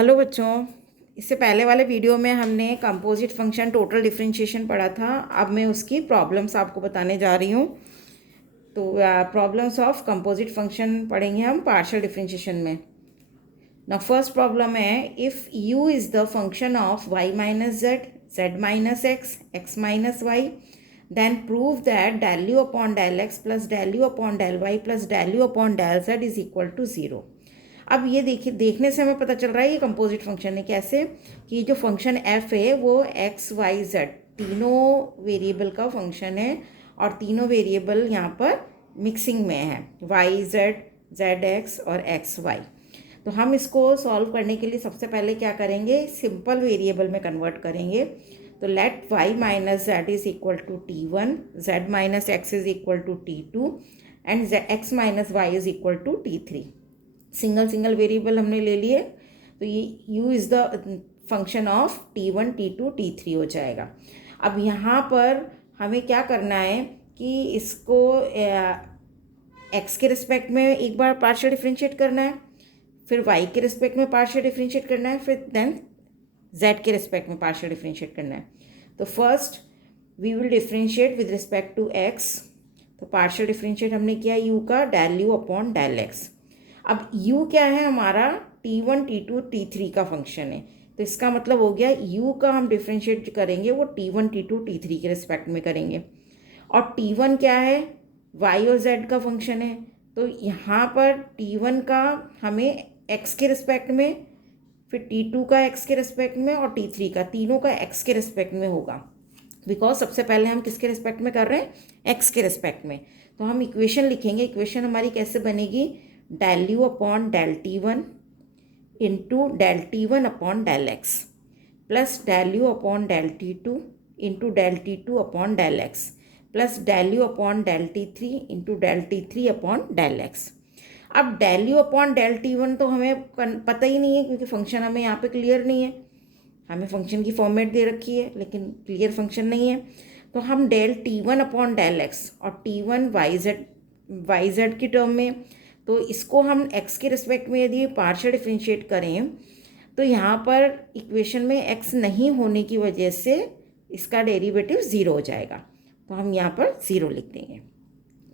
Hello बच्चों। इससे पहले वाले वीडियो में हमने कंपोजिट फंक्शन टोटल डिफरेंशिएशन पढ़ा था। अब मैं उसकी प्रॉब्लम्स आपको बताने जा रही हूँ। तो प्रॉब्लम्स ऑफ कंपोजिट फंक्शन पढ़ेंगे हम पार्शियल डिफरेंशिएशन में। ना फर्स्ट प्रॉब्लम है, if u is the function of y minus z, z minus x, x minus y, then prove that del u upon del x plus del u upon del y plus del u upon del z is equal to zero. अब ये देखिए, देखने से हमें पता चल रहा है ये कंपोजिट फंक्शन है। कैसे कि जो फंक्शन f है वो x y z तीनों वेरिएबल का फंक्शन है और तीनों वेरिएबल यहाँ पर मिक्सिंग में है, y z, z x और x y। तो हम इसको सॉल्व करने के लिए सबसे पहले क्या करेंगे, सिंपल वेरिएबल में कन्वर्ट करेंगे। तो let y minus z is equal to t1, z minus x is equal to t2 and x minus y is equal to t3। Single single variable हमने ले लिए, तो ये u is the function of t1, t2, t3 हो जाएगा। अब यहाँ पर हमें क्या करना है कि इसको x के रिस्पेक्ट में एक बार पार्शियल डिफरेंशिएट करना है, फिर y के रिस्पेक्ट में पार्शियल डिफरेंशिएट करना है, फिर देन z के रिस्पेक्ट में पार्शियल डिफरेंशिएट करना है। तो first we will differentiate with respect to x। तो पार्शियल डिफरेंशिएट हमने किया u का del u upon del x. अब u क्या है, हमारा t1, t2, t3 का फंक्शन है। तो इसका मतलब हो गया u का हम डिफरेंशिएट करेंगे वो t1, t2, t3 के रिस्पेक्ट में करेंगे। और t1 क्या है, y और z का फंक्शन है। तो यहाँ पर t1 का हमें x के रिस्पेक्ट में, फिर t2 का x के रिस्पेक्ट में और t3 का, तीनों का x के रिस्पेक्ट में होगा। बिकॉज सबसे पहले हम किसके रिस्पेक्ट में कर रहे हैं, x के रिस्पेक्ट में। तो हम इक्वेशन लिखेंगे। इक्वेशन हमारी कैसे बनेगी, del u upon del t1 into del t1 upon del x plus del u upon del t2 into del t2 upon del x plus del u upon del t3 into del t3 upon del x. अब del u upon del t1 तो हमें पता ही नहीं है, क्योंकि function हमें यहाँ पे क्लियर नहीं है। हमें फंक्शन की फॉर्मेट दे रखी है लेकिन क्लियर फंक्शन नहीं है। तो हम del t1 upon del x और t1 वाई जेड की टर्म में, तो इसको हम x के रिस्पेक्ट में यदि पार्शियल डिफरेंशिएट करें तो यहाँ पर इक्वेशन में x नहीं होने की वजह से इसका डेरिवेटिव ज़ीरो हो जाएगा। तो हम यहाँ पर ज़ीरो लिख देंगे।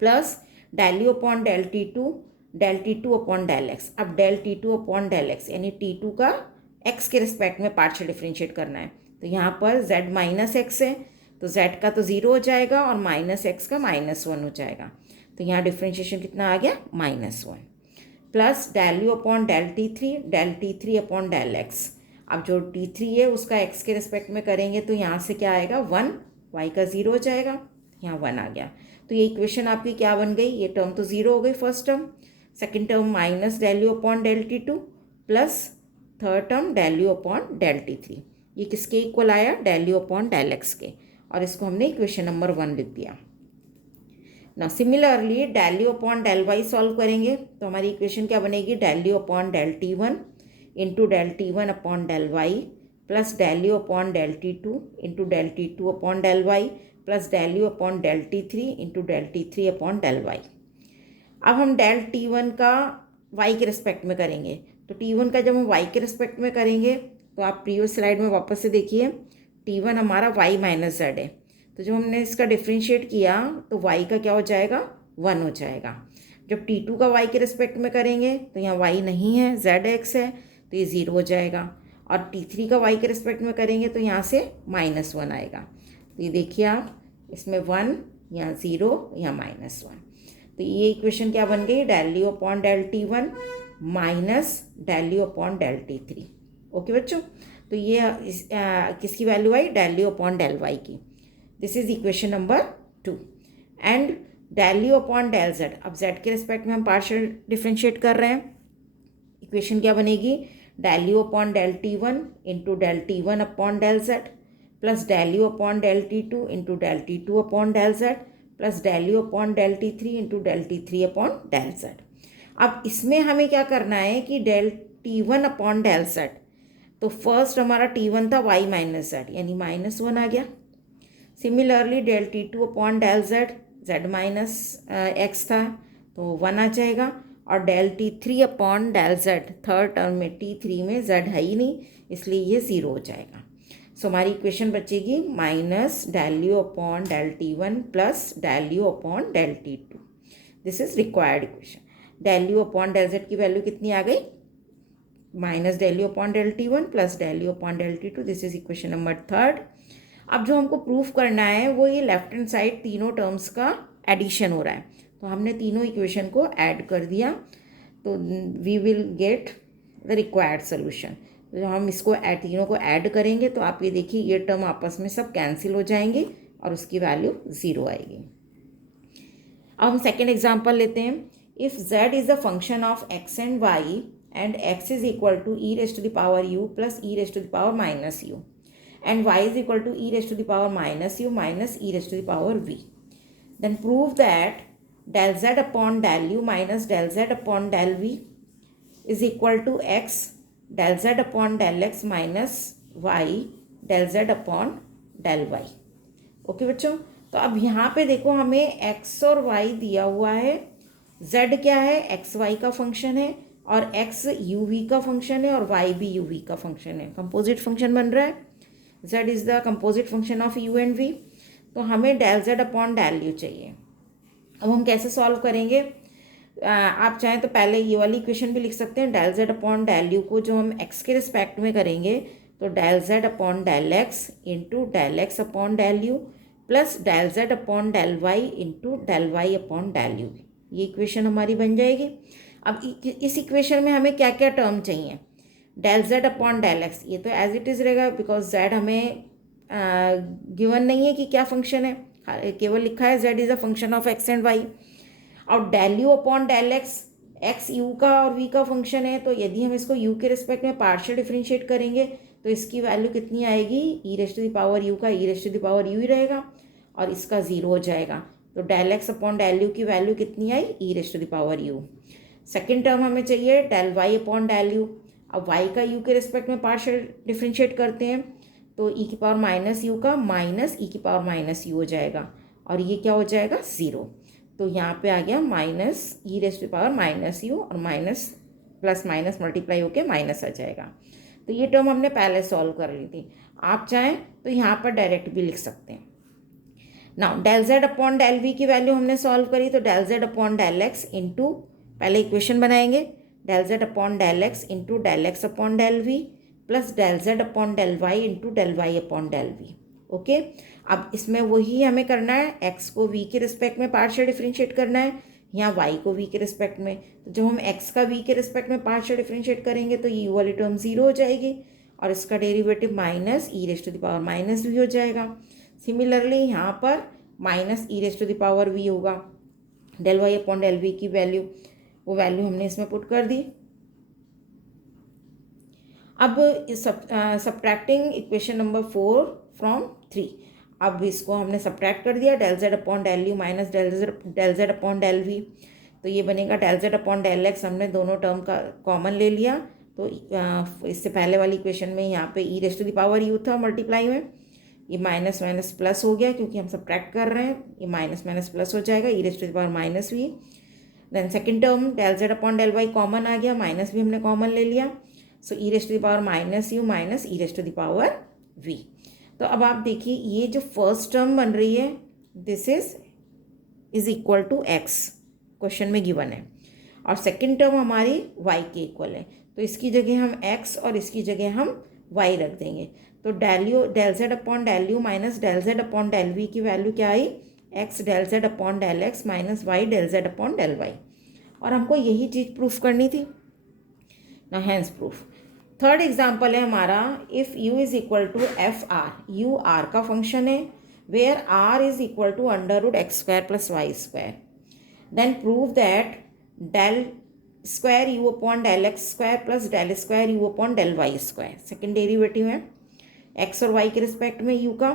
Plus del u upon del t2 upon del x. अब del t2 upon del x यानी t2 का x के रिस्पेक्ट में पार्शियल डिफरेंशिएट करना है। तो यहाँ पर z माइनस एक्स है, तो z का तो ज़ीरो हो जाएगा और माइनस एक्स का -1 हो जाएगा। तो यहाँ डिफरेंशिएशन कितना आ गया, -1। Plus del u upon del t3 upon del x. अब जो t3 है उसका x के रिस्पेक्ट में करेंगे तो यहाँ से क्या आएगा, 1, y का 0 हो जाएगा, यहाँ 1 आ गया। तो ये इक्वेशन आपकी क्या बन गई, ये टर्म तो 0 हो गई first term, second term minus del u upon del t2 plus third term del u upon del t3। ये किसके इक्वल आया, del u upon del x के, और इसको हमने इक्वेशन नंबर 1 लिख दिया। ना similarly del u upon del y solve करेंगे तो हमारी इक्वेशन क्या बनेगी, del u upon del t1 into del t1 upon del y plus del u upon del t2 into del t2 upon del y plus del u upon del t3 into del t3 upon del y. अब हम del t1 का y के respect में करेंगे। तो t1 का जब हम y के रिस्पेक्ट में करेंगे तो आप प्रीवियस स्लाइड में वापस से देखिए, t1 हमारा y माइनस जेड है। तो जब हमने इसका डिफरेंशिएट किया तो y का क्या हो जाएगा, 1 हो जाएगा। जब t2 का y के रिस्पेक्ट में करेंगे तो यहाँ y नहीं है, z x है, तो ये 0 हो जाएगा। और t3 का y के रिस्पेक्ट में करेंगे तो यहाँ से -1 आएगा। तो ये देखिए आप, इसमें 1, यहाँ 0, यहाँ -1। तो ये इक्वेशन क्या बन गई, del u upon del t1 minus del u upon del t3। Okay बच्चों, तो ये किसकी वैल्यू आई, del u upon del y की। This is equation number 2। And del u upon del z, अब z के रिस्पेक्ट में हम पार्शियल डिफरेंशिएट कर रहे हैं। इक्वेशन क्या बनेगी, del u upon del t1 into del t1 upon del z plus del u upon del t2 into del t2 upon del z plus del u upon del t3 into del t3 upon del z। अब इसमें हमें क्या करना है कि del t1 upon del z, तो first हमारा t1 था y माइनस जेड यानी -1 आ गया। Similarly del t2 upon del z, z minus x था तो 1 आ जाएगा। और del t three upon del z, third term में टी थ्री में जेड है ही नहीं, इसलिए ये ज़ीरो हो जाएगा। सो हमारी इक्वेशन बचेगी minus del u upon del t one plus del u upon del t two. This is required equation. Del u upon del z की वैल्यू कितनी आ गई, minus del u upon del t one plus del u upon del t two. This is equation number third. अब जो हमको proof करना है वो ये लेफ्ट हैंड साइड तीनों टर्म्स का एडिशन हो रहा है, तो हमने तीनों इक्वेशन को ऐड कर दिया, तो we will get the required solution. तो हम इसको तीनों को ऐड करेंगे तो आप ये देखिए ये टर्म आपस में सब कैंसिल हो जाएंगे और उसकी वैल्यू ज़ीरो आएगी। अब हम सेकेंड एग्जाम्पल लेते हैं। If z is the function of x and y and x is equal to e raise to the power u plus e raise to the power minus u and y is equal to e raised to the power minus u minus e raised to the power v, then prove that del z upon del u minus del z upon del v is equal to x del z upon del x minus y del z upon del y। Okay बच्चों, तो अब यहाँ पे देखो हमें x और y दिया हुआ है, z क्या है एक्स वाई का फंक्शन है और x u v का फंक्शन है और y भी u v का फंक्शन है, कंपोजिट फंक्शन बन रहा है। z is the composite function of u and v, तो हमें del z upon del u चाहिए। अब हम कैसे सॉल्व करेंगे, आप चाहें तो पहले ये वाली इक्वेशन भी लिख सकते हैं, del z upon del u को जो हम x के रिस्पेक्ट में करेंगे तो del z upon del x into del x upon del u plus del z upon del y into del y upon del u, ये इक्वेशन हमारी बन जाएगी। अब इस इक्वेशन में हमें क्या क्या टर्म चाहिए, del z upon del x, ये तो एज इट इज़ रहेगा बिकॉज z हमें गिवन नहीं है कि क्या फंक्शन है, केवल लिखा है z is a function of x and y। और del u upon del x u का और v का फंक्शन है, तो यदि हम इसको u के रिस्पेक्ट में पार्शियल डिफरेंशिएट करेंगे तो इसकी वैल्यू कितनी आएगी, e raise to the power u का e raise to the power u ही रहेगा और इसका ज़ीरो हो जाएगा। तो del x upon del u की वैल्यू कितनी आई, e raise to the power u। Second term हमें चाहिए del y upon del u। अब y का u के रिस्पेक्ट में पार्शियल डिफरेंशिएट करते हैं तो e की पावर माइनस यू का माइनस e की पावर माइनस यू हो जाएगा और ये क्या हो जाएगा ज़ीरो। तो यहाँ पे आ गया minus e raise to power minus u और माइनस प्लस माइनस मल्टीप्लाई होके माइनस आ जाएगा। तो ये टर्म हमने पहले सॉल्व कर ली थी, आप चाहें तो यहाँ पर डायरेक्ट भी लिख सकते हैं। Now del z upon del v की वैल्यू हमने सॉल्व करी, तो del z upon del x into पहले इक्वेशन बनाएंगे, del z upon del x into del x upon del v plus del z upon del y into del y upon del v। Okay, अब इसमें वही हमें करना है, x को v के रिस्पेक्ट में पार्शियल डिफरेंशिएट करना है, यहाँ y को v के रिस्पेक्ट में। तो जब हम x का v के रिस्पेक्ट में पार्शियल डिफरेंशिएट करेंगे तो ये वाली टर्म ज़ीरो हो जाएगी और इसका derivative minus e raise to the power minus v हो जाएगा। सिमिलरली यहाँ पर minus e raise to the power v होगा, del y upon del v की वैल्यू, वो वैल्यू हमने इसमें पुट कर दी। अब सब्ट्रैक्टिंग इक्वेशन नंबर 4 फ्रॉम 3, अब इसको हमने सब्ट्रैक्ट कर दिया, del z upon del u minus del z upon del v, तो ये बनेगा del z upon del x, हमने दोनों टर्म का कॉमन ले लिया। तो इससे पहले वाली इक्वेशन में यहाँ पे e raise to the power u था मल्टीप्लाई में, ये माइनस माइनस प्लस हो गया क्योंकि हम सब्ट्रैक्ट कर रहे हैं, ये माइनस माइनस प्लस हो जाएगा, e raise to the power minus v। Then second term del z upon del y common आ गया, माइनस भी हमने कॉमन ले लिया, so e raise to the power minus u minus e raise to the power v। तो अब आप देखिए ये जो फर्स्ट टर्म बन रही है this is equal to x question में गिवन है और सेकेंड टर्म हमारी y के इक्वल है, तो इसकी जगह हम x और इसकी जगह हम y रख देंगे। तो del z upon del u minus del z upon del v की वैल्यू क्या आई, x del z upon del x minus y del z upon del y, और हमको यही चीज़ प्रूफ करनी थी ना, हैंस प्रूफ। थर्ड एग्जाम्पल है हमारा, if u is equal to F R, u r का फंक्शन है, where r is equal to under root x square plus y square, then prove that del square u upon del x square plus del square u upon del y square, second derivative है x और y के respect में u का,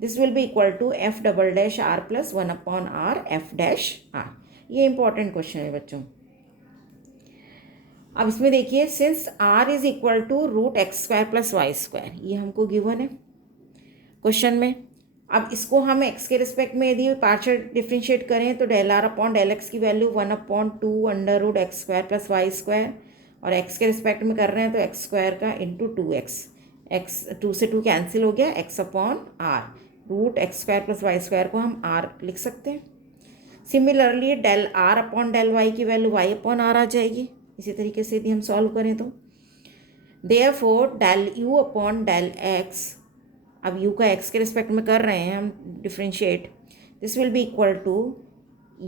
this will be equal to F double dash R plus one upon R F dash R. ये important question है बच्चों। अब इसमें देखिए since r is equal to root x square plus y square, ये हमको गिवन है क्वेश्चन में। अब इसको हम एक्स के रिस्पेक्ट में यदि पार्शियल डिफ्रेंशिएट करें तो del R upon del x की वैल्यू 1/2 √x² + y², और एक्स के रिस्पेक्ट में कर रहे हैं तो x² का इंटू 2x, एक्स 2 से 2 कैंसिल हो गया, x/r √x² + y² को हम r लिख सकते हैं। Similarly del R upon del y की वैल्यू y/r आ जाएगी। इसी तरीके से यदि हम सॉल्व करें तो therefore del u upon del x, अब u का x के रिस्पेक्ट में कर रहे हैं हम differentiate, this will be equal to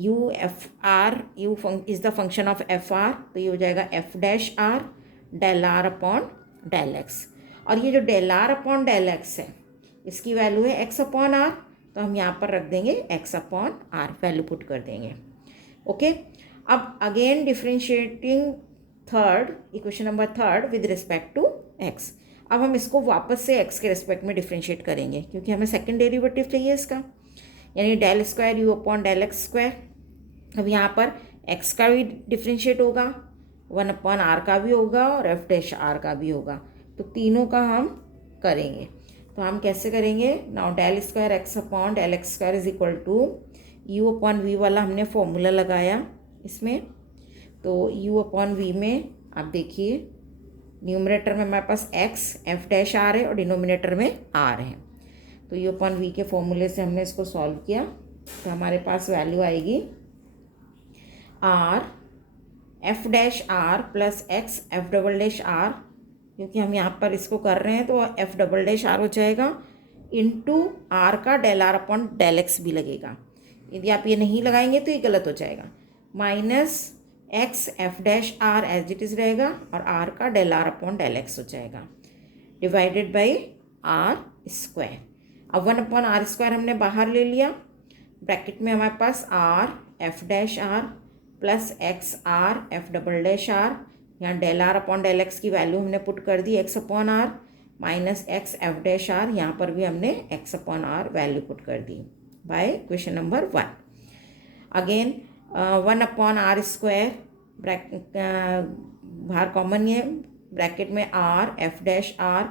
u F R, u is the function of F R, तो ये हो जाएगा f' del R upon del x। और ये जो del R upon del x है इसकी वैल्यू है x/r, तो हम यहाँ पर रख देंगे x/r, वैल्यू पुट कर देंगे। ओके, अब again differentiating equation number 3 with respect to x। अब हम इसको वापस से x के रिस्पेक्ट में डिफ्रेंशिएट करेंगे क्योंकि हमें सेकंड डेरिवेटिव चाहिए इसका, यानी del² u upon del x²। अब यहाँ पर x का भी डिफ्रेंशिएट होगा, 1/r का भी होगा और f' का भी होगा, तो तीनों का हम करेंगे। तो हम कैसे करेंगे, now del² x upon del x² is equal to u upon v वाला हमने फॉर्मूला लगाया इसमें, तो u अपॉन v में आप देखिए न्यूमरेटर में हमारे पास x f' है और डिनोमिनेटर में r है, तो u अपॉन v के फॉर्मूले से हमने इसको सॉल्व किया तो हमारे पास वैल्यू आएगी r f' plus x f', क्योंकि हम यहाँ पर इसको कर रहे हैं तो f'' हो जाएगा इंटू r का del R upon del x भी लगेगा। यदि आप ये नहीं लगाएंगे तो ये गलत हो जाएगा, minus x f' as it is रहेगा और r का del R upon del x हो जाएगा, डिवाइडेड बाई r²। अब 1/r² हमने बाहर ले लिया, ब्रैकेट में हमारे पास r f' plus x r f'', यहाँ del R upon del x की वैल्यू हमने पुट कर दी x/r, माइनस x f', यहाँ पर भी हमने x/r वैल्यू पुट कर दी by question number 1। Again 1/r², बाहर कॉमन ये ब्रैकेट में r f'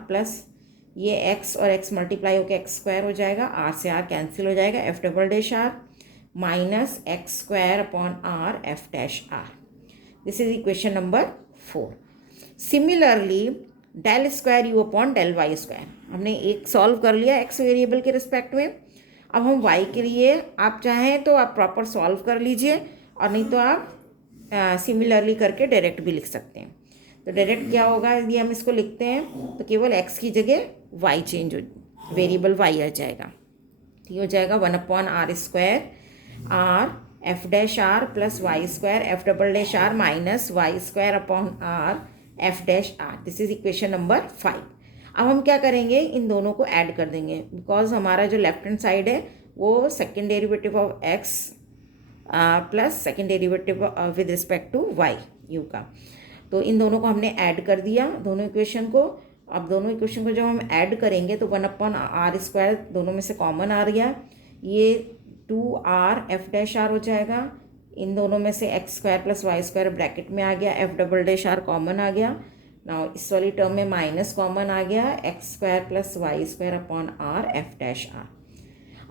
प्लस ये x और x मल्टीप्लाई होकर x² हो जाएगा, r से r कैंसिल हो जाएगा, f'' minus x² upon r f'। This is equation number 4। Similarly del² u upon del y², हमने एक सॉल्व कर लिया x वेरिएबल के रिस्पेक्ट में। अब हम y के लिए आप चाहें तो आप प्रॉपर सॉल्व कर लीजिए और नहीं तो आप सिमिलरली करके डायरेक्ट भी लिख सकते हैं। तो डायरेक्ट क्या होगा, यदि हम इसको लिखते हैं तो केवल x की जगह y चेंज हो, वेरिएबल y आ जाएगा, तो ये हो जाएगा 1/r² r f' plus y² f'' minus y² upon r f'। This is equation number 5। अब हम क्या करेंगे, इन दोनों को ऐड कर देंगे, बिकॉज हमारा जो लेफ्ट हैंड साइड है वो second derivative of x plus second derivative with respect to y u का, तो इन दोनों को हमने ऐड कर दिया दोनों इक्वेशन को। अब दोनों इक्वेशन को जब हम ऐड करेंगे तो 1/r² दोनों में से कॉमन आ गया, ये 2r f' हो जाएगा, इन दोनों में से x² प्लस y² ब्रैकेट में आ गया, f'' कॉमन आ गया। नाउ इस वाली टर्म में माइनस कॉमन आ गया, x² plus y² upon r f'।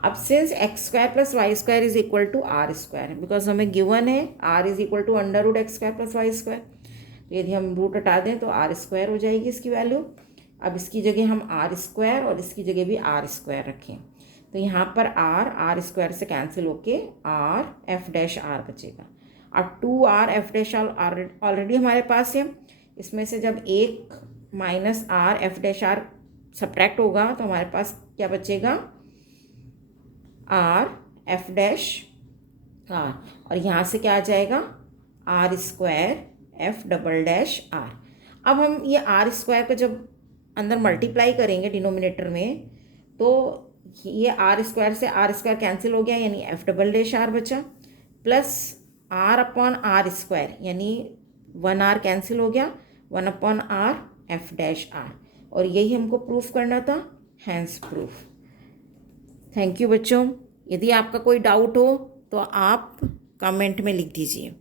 अब since x² plus y² is equal to r², because हमें गिवन है r is equal to √x² plus y², तो यदि हम रूट हटा दें तो r² हो जाएगी इसकी वैल्यू। अब इसकी जगह हम r² और इसकी जगह भी r² रखें, तो यहाँ पर r² से कैंसिल होके r f'' बचेगा। अब 2r f' ऑलरेडी हमारे पास है, इसमें से जब एक माइनस r f' सब्ट्रैक्ट होगा तो हमारे पास क्या बचेगा, r f' और यहाँ से क्या आ जाएगा r² f''। अब हम ये r² को जब अंदर मल्टीप्लाई करेंगे डिनोमिनेटर में तो ये r² से r² कैंसिल हो गया, यानी f''' बचा, प्लस r अपॉन r² यानी 1r कैंसिल हो गया, 1/r f'', और यही हमको प्रूफ करना था, हैंस प्रूफ। थैंक यू बच्चों। यदि आपका कोई डाउट हो तो आप कमेंट में लिख दीजिए।